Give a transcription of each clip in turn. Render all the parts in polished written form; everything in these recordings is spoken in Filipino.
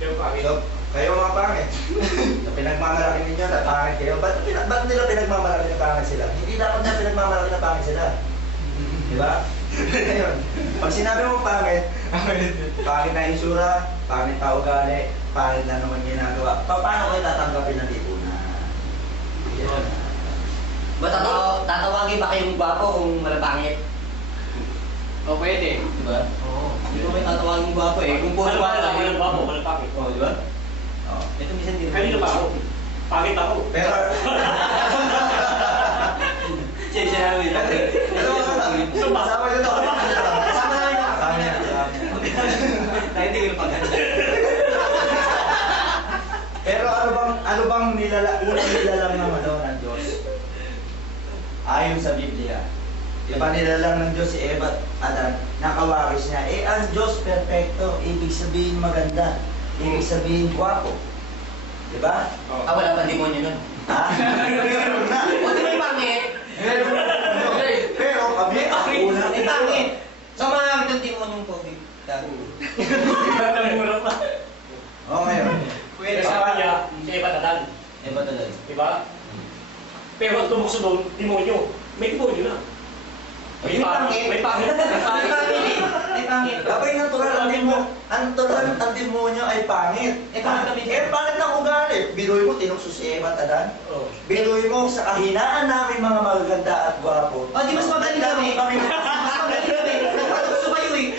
So, kayo mga pangit. So, pinagmamalaki ninyo na pangit kayo. Ba't nila pinagmamalaki na pangit sila? Hindi dapat na pinagmamalaki na pangit sila. Di ba? Ngayon, pag sinabi mo pangit, pangit na insura, pangit na ugali, pangit na naman ginagawa, paano kayo tatanggapin na lipunan? Yan. Ba tatawagin ba kayong gwapo kung malapangit? O pwede. Diba? Oo. Hindi ko may tatawagin gwapo eh. Kung puro gwapo lang yung gwapo, malapangit. Oo, diba? Oo. Ito minsan din. Kanino pa ako? Pangit ako. Pero, Siya namin. kasama nyo to. Kasama namin na. Kasama niya. Dahil hindi ko napaganda. Pero ano bang unang nilalang ng ng Diyos? Ayon sa Biblia. Diba nilalang ng Diyos si Eva at Adan, nakawaris niya. Eh, ang Diyos perfecto, ibig sabihin maganda, ibig sabihin gwapo. Diba? Ah, wala pa demonyo nun. Ha? Meron na. O, di ba yung pangit? Meron na. Pero kami, ang unang May pangit. So, mga itong demonyong pogi. Gago. Mura pa. Oo, ngayon. Pwede sa kanya, si Eva Tadan. Eva Tadan. Diba? Pero ang tumukso doon, demonyo. May demonyo na. May pangit. May pangit. May pangit. May pangit. Kapag natural ang demonyo ay pangit. Eh, pangit kami. Eh, pangit ng ugali. Biruin mo, tinukso si Eva Tadan. Oh. Biruin mo, sa kahinaan namin mga magaganda at gwapo. O, di mas magaling kami. Mas magaling kami. Gusto kayo eh.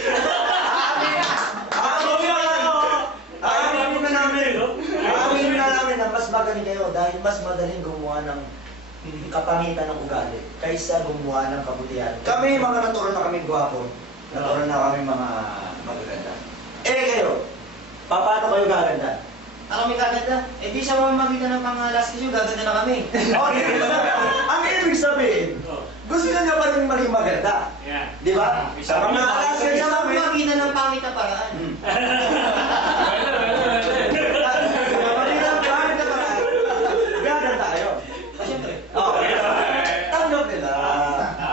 Amin na namin na mas magaling kayo dahil mas madaling gumawa ng kapangitan ng ugali kaysa gumawa ng kabutihan. Kami mga natural na kami gwapo, natural na kami mga magaganda. Eh kayo, paano kayo gaganda? Ako may gaganda. Eh di siya mamamagita ng pangalas kasi gaganda na kami. Ang ibig sabihin, gusto niya pa rin maging maganda. Yeah. Di ba? Sa mga alas Siya kayo namin. mamamagita ng pangit na paraan. Gaganda kayo. O, syempre. Tanggap nila.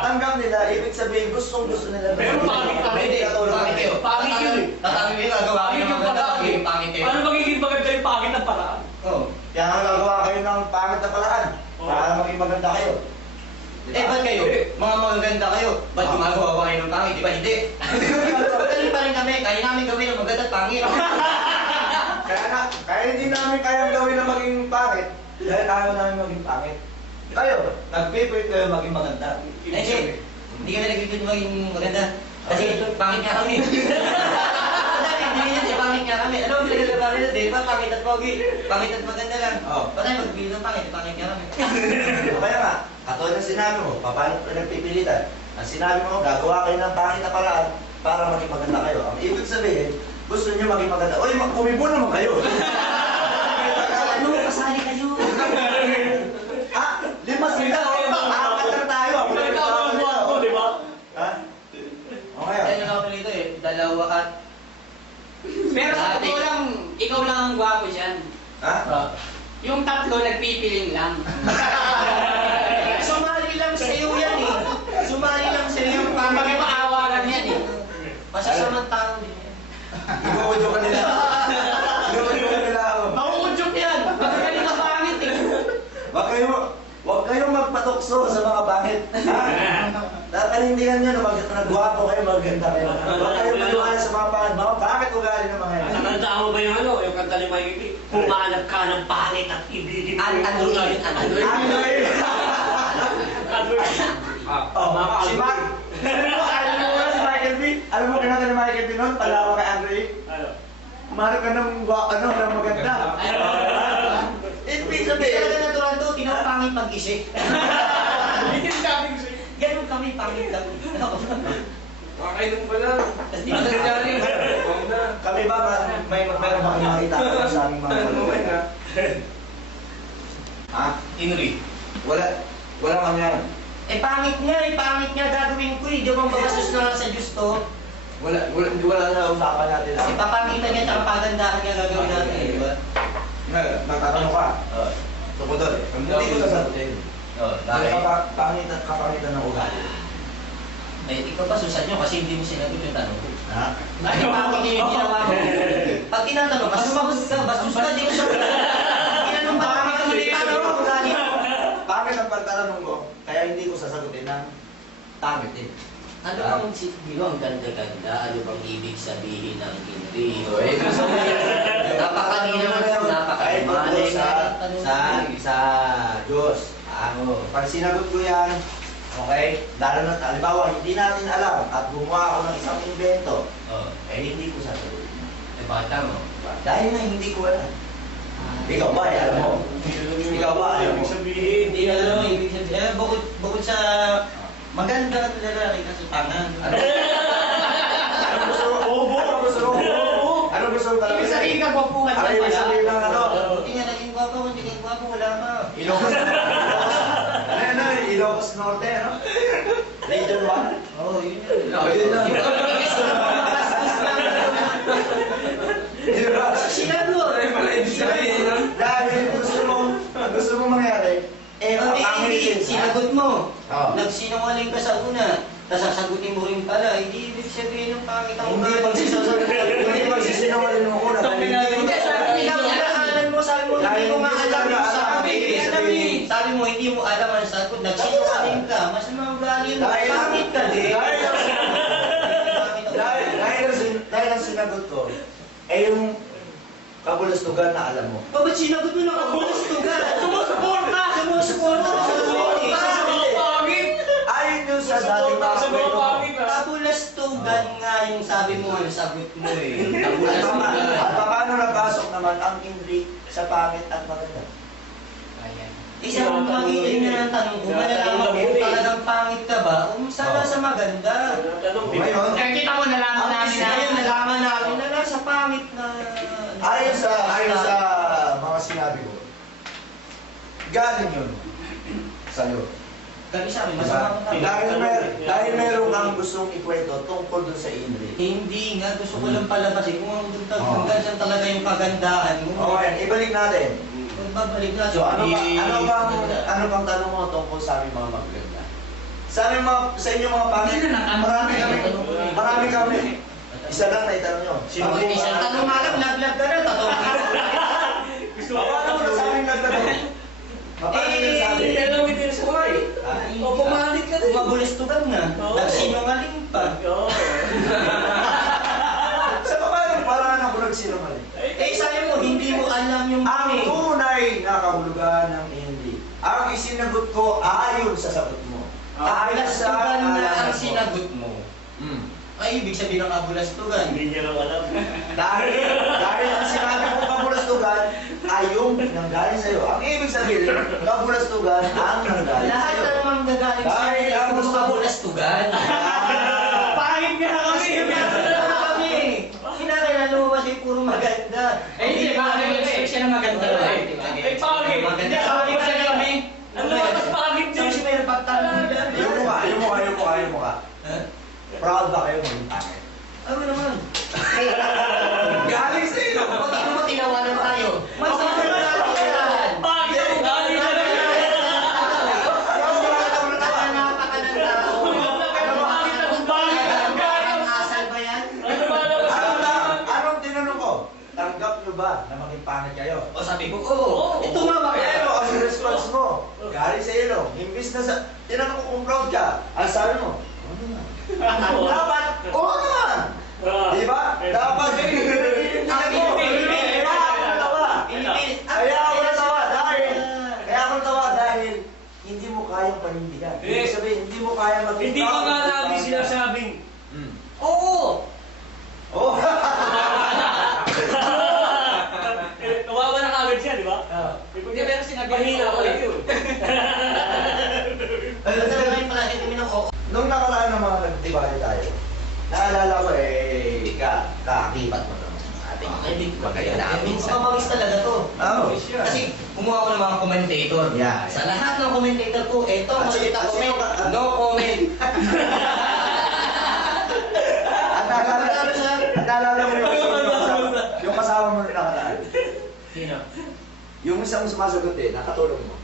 Tanggap nila. Ibig sabihin, gustong-gusto nila. Pero pangit kami. Hindi, pangit kayo. Pangit yun eh. Tatami mo yung gagawa kayo ng maganda. Magiging pangit kayo. Ano magiging maganda yung pangit ng paraan? Oo. Kaya nga gagawa kayo ng pangit na paraan. Para maging maganda kayo. Eh, ba't kayo? Mga magaganda kayo. Ba't gumagawa ba kayo ng pangit? Di ba hindi? Magaling pa rin kami. Kaya namin gawin ng maganda at pangit. Kaya hindi namin kayang gawin na maging pangit. Dahil ayaw namin maging pangit. Kayo, nag-favorite kayo maging maganda. Eh, hindi kami nag-favorite maging maganda. Kasi pangit nga kami. Dati, hindi yan eh, pangit nga kami. Ano ang pinagagawa nila? Di ba, pangit at pogi. Pangit at maganda lang. Oo. Patay, magbili ng pangit nga kami. Kaya nga, katulad ng sinabi mo, paano ka nagpipilitan? Ang sinabi mo, gagawa kayo ng pangit na paraan para maging maganda kayo. Ang ibig sabihin, gusto niyo maging maganda. Oy, kumibo naman kayo. Ano, kasali kayo. Ah, 5 sila. Apat na tayo. Ako, di ba? Ha? O ngayon. Kaya lang ako nito eh, dalawa at... Pero sa totoo lang, ikaw lang ang gwapo dyan. Ha? Yung tatlo nagpipiling lang. Sumali lang sa'yo yan eh. Sumali lang sa'yo yung pangit. Pagkakaawa lang yan eh. Masasamantang din yan. Inuudyo ka nila. Inuudyo ka nila ako. Mauudyok yan. Pagkagaling ka pangit eh. Huwag kayong magpatukso sa mga pangit. Ha? Nakalindihan nyo na nagwapo kayo, maganda kayo. Huwag kayong maniwala sa mga pangit. Mga pangit ugali ng mga yan. Nakandaan mo ba yung ano? Yung kanta ni Mikey? Pumanap ka ng pangit at ibigin mo. Ano yun? Ano yun? Oh, si Mark. Alam mo ba si Michael B? Alam mo kinata ni Michael B noon? Palawa kay Andre. Ano? Umarap ka ng maganda. Ibig Hindi sabihin, talaga natural to, tinapangit mag-isip. Hindi sabi ko sa'yo. Ganun kami pangit lang. Makainom pa lang. Tapos di ba nangyari? kami ba mayroon ba kayong makita sa aming mga kaluluwa? Ha? Henry. Wala kami yan. Eh pangit nga gagawin ko eh. Di ba magastos na lang sa Diyos to? Wala na usapan natin. Eh papangitan niya at pagandahan niya gagawin natin eh, di ba? Nagtatanong ka. Tungkol doon. Hindi ko sasagutin. Dahil? Kapangitan ng ugali. Eh, ikaw ba susan nyo kasi hindi mo sinagot yung tanong ko. Ha? Ay, bakit yung ginawa mo? Pag tinatanong ka, sumagot ka, bastos ka, di mo siya. Tinanong ba kami kung hindi tanong mo? Pangit ang pagtatanong ko, kaya hindi ko sasagutin ng pangit eh. Ano bang sino ang ganda-ganda? Ano bang ibig sabihin ng hindi? Kahit tungkol sa Diyos. Pag sinagot ko yan, okay, lalo na, halimbawa, hindi natin alam at gumawa ako ng isang invento, eh hindi ko sasagutin. Eh, bata mo. Dahil na hindi ko alam. Ikaw ba, alam mo? Ikaw ba, alam mo? Ibig sabihin, Hindi alam ang ibig sabihin. Eh, bukod sa maganda at lalaki kasi pangan. Ano gusto mo? Obo! Ano gusto mo? Ano gusto mo talaga? Ibig sabihin ka gwapuhan Ano ibig sabihin ng ano? Hindi nga naging gwapo, hindi naging gwapo, wala ka. Ilocos Ano, Ilocos Norte, ano? Region 1? Oo, yun yun. Yun na. Sinador! Dahil gusto mo mangyari, eh, Hindi, sinagot mo. Oo. Nagsinungaling ka sa una. Tapos sasagutin mo rin pala, hindi ibig sabihin ng pangit ang Hindi ugali. magsisinungaling mo ko na. Hindi, alam mo, sabi mo, hindi mo nga alam yung sabi. Sabi mo, hindi mo alam ang sagot. Nagsinungaling ka. Mas ugali mo. Pangit ka din. Dahil ang sinagot ko, eh yung kabulastugan na alam mo. Ba't sinagot mo ng kabulastugan? Sumusuport ka! Sumusuport ka! Ayon yun sa dating mga kwento mo. Kabulastugan nga yung sabi mo, ang sagot mo eh. At Kabulastugan. paano napasok naman ang hindi sa pangit at maganda? Isang magiting na ng tanong kung malalaman mo kung talagang pangit ka ba, sana sa maganda. Ngayon, Eh, kita mo, nalaman namin na. Ngayon, nalaman namin na nasa pangit na... ayon sa mga sinabi ko, galing yun sa'yo. Kami sa amin, Diba? masama ka. Dahil meron kang gustong ikwento tungkol dun sa Indri. Hindi nga, gusto ko lang palabasin kung hanggang saan talaga yung kagandahan mo. Okay, ibalik natin. Magbabalik na. So ano bang tanong mo tungkol sa aming mga magaganda? Sa inyong mga pangit, marami kami. Isa lang na itanong nyo. Isang tanong nga lang, laglag ka na, tatong ka. Paano mo na sa aming nagtanong? Paano mo na sa amin? Mabulastugan na. Nagsinungaling pa. Sa paano parang ako nagsinungaling? Eh, sabi mo, hindi mo alam yung Ang pangit. tunay na kahulugan ng hindi. Ang isinagot ko ayon sa sagot mo. Ayon sa Kabulastugan na alaman ang mo. sinagot mo. Ay, ibig sabihin ng kabulastugan. Hindi niya lang alam. Dahil ang sinabi ko kabulastugan ay yung nanggaling sa'yo. Ang ibig sabihin, kabulastugan ang nanggaling Lahat sa'yo. ng manggagaling Dahil sa'yo, ang puro gusto mo- kabulastugan. Pangit nga kami. Kami. Kinakailan mo kasi puro maganda. Eh, hindi, bakit nag-expect siya na maganda ba? Eh, pangit. Maganda. Sabi ko siya kami. Ano ba, mas pangit Sino yun? si may pagtanong dyan? Yung mukha. Ha? Proud ba kayo maging pangit? Ano naman? Galing sa'yo! Bakit mo tinawanan tayo? Mas maganda yan. Pangit ang ugali na lang. Anong tinanong ko? Tanggap nyo ba na maging pangit kayo? O sabi ko, oo. Eh, tumama ka. Pero ang response mo, galing sa ilo. Imbis na sa, tinanong ko kung proud ka. Ang sabi mo, oo naman. Dapat, oo naman. Di ba? Dapat, Ang Pilipinas. Kaya ako natawa. Pilipinas. Kaya ako natawa dahil hindi mo kayang panindigan. Ibig sabihin, hindi mo kaya maging Hindi ko proud. nga namin sinasabing, Oo. Oo. kawawa na kagad siya, di ba? Hindi, pero sinabi Mahina ko, ko yun. Ano talaga yung palagi kami ng oo? Nung nakaraan ng mga nagdebate tayo, naalala ko kaakibat mo naman. Ating magkaya namin sa... Mababangis talaga to. Oo. Kasi kumuha ko ng mga commentator. Yeah. Sa lahat ng commentator ko, eto, At sige, makita at sige, comment, at- no comment. At naalala mo yung kasama mo nung nakaraan. Sino? Yung isang sumasagot nakatulong mo.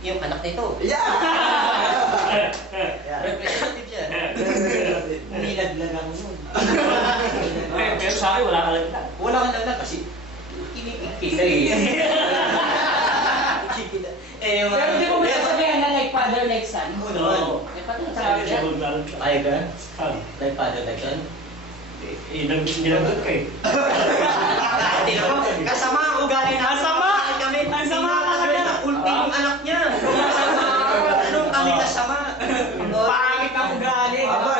Yung anak nito. Yeah! Yeah. Representative siya. Nilaglag ako nun. Pero sa akin, wala ka lang. Wala kang laglag kasi kinikita eh. Kinikita. Eh, yung Pero hindi mo masasabihan na like father, like son. Oo naman. Eh, pati yung Sabi sabi siya, niya. Ay ka? Ah, Like father, like son? nilagot ka eh. Tingnan mo, kasama ang ugali na. Kasama! Kami, Ang sama talaga. ultimong anak niya. Kasama. Anong kami kasama? Pangit ang ugali. Aba,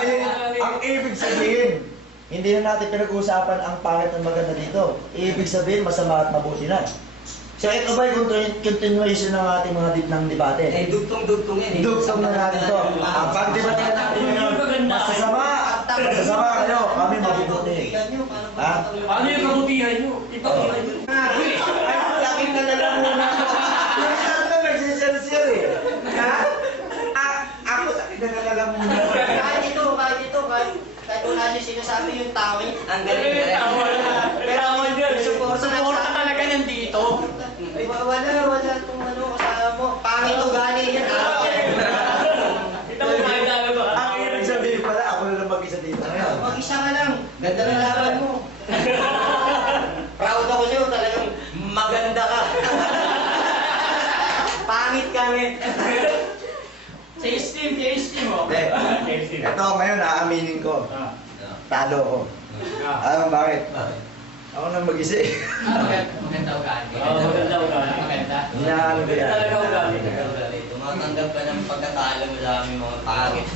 ang ibig sabihin, hindi na natin pinag-uusapan ang pangit ng maganda dito. Ibig sabihin, masama at mabuti na. So ito ba yung continuation ng ating mga ng debate? Eh, dugtong-dugtong yan eh. Dugtong na natin to. Ang pag-debate natin ngayon, masasama kayo, kami mabubuti. Ha? Ano yung kabutihan nyo? Ipakita nyo. Ay, laging nalalamunan ko. Yung tatlo nagsisir-sir eh. Ha? Ako, laging nalalamunan ko. Kahit wala siya sinasabi yung tao niya, ang galing. Eh, tama na. Pero ako yun, Suporta talaga nandito. Wala itong ano, kasama mo. Pangit ugali yan. Ito mo nakita ba? Ang ibig sabihin pala, ako na lang mag-isa dito ngayon. Mag-isa ka lang. Ganda ng laban mo. Proud ako sa'yo, talagang maganda ka. Pangit kami. Sa esteem mo. Hindi. Ito ngayon, aaminin ko. Ah. Talo ko. Ah. Alam bakit? Ako nang mag-isa eh. Maganda ugali. Maganda ugali. Maganda. Inaano ko yan. Talaga ugali. Tumatanggap ka ng pagkakaalam mo sa aming mga pangit.